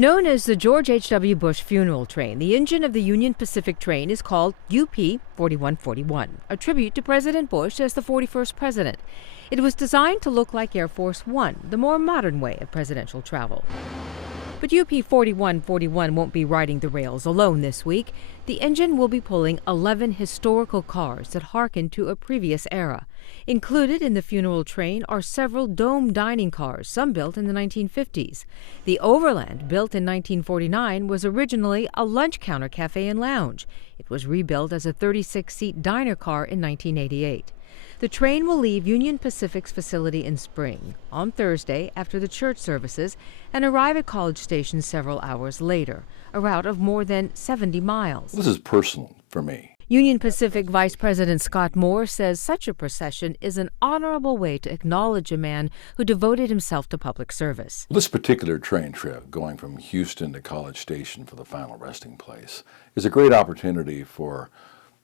Known as the George H.W. Bush funeral train, the engine of the Union Pacific train is called UP4141, a tribute to President Bush as the 41st president. It was designed to look like Air Force One, the more modern way of presidential travel. But UP4141 won't be riding the rails alone this week. The engine will be pulling 11 historical cars that hearken to a previous era. Included in the funeral train are several dome dining cars, some built in the 1950s. The Overland, built in 1949, was originally a lunch counter cafe and lounge. It was rebuilt as a 36-seat diner car in 1988. The train will leave Union Pacific's facility in spring, on Thursday after the church services, and arrive at College Station several hours later, a route of more than 70 miles. This is personal for me. Union Pacific Vice President Scott Moore says such a procession is an honorable way to acknowledge a man who devoted himself to public service. This particular train trip, going from Houston to College Station for the final resting place, is a great opportunity for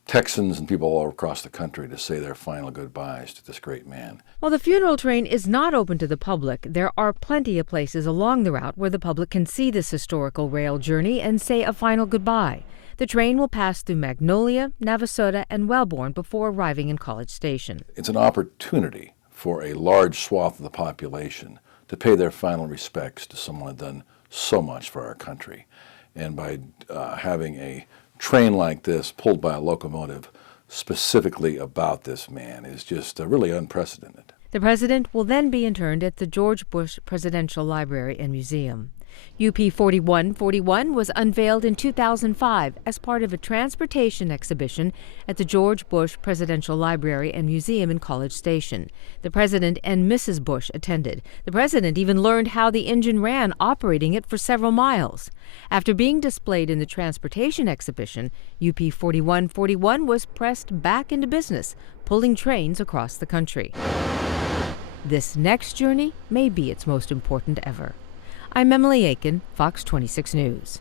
Texans and people all across the country to say their final goodbyes to this great man. While the funeral train is not open to the public, there are plenty of places along the route where the public can see this historical rail journey and say a final goodbye. The train will pass through Magnolia, Navasota, and Wellborn before arriving in College Station. It's an opportunity for a large swath of the population to pay their final respects to someone who had done so much for our country. And by having a train like this pulled by a locomotive specifically about this man is just really unprecedented. The president will then be interned at the George Bush Presidential Library and Museum. UP4141 was unveiled in 2005 as part of a transportation exhibition at the George Bush Presidential Library and Museum in College Station. The president and Mrs. Bush attended. The president even learned how the engine ran, operating it for several miles. After being displayed in the transportation exhibition, UP4141 was pressed back into business, pulling trains across the country. This next journey may be its most important ever. I'm Emily Akin, Fox 26 News.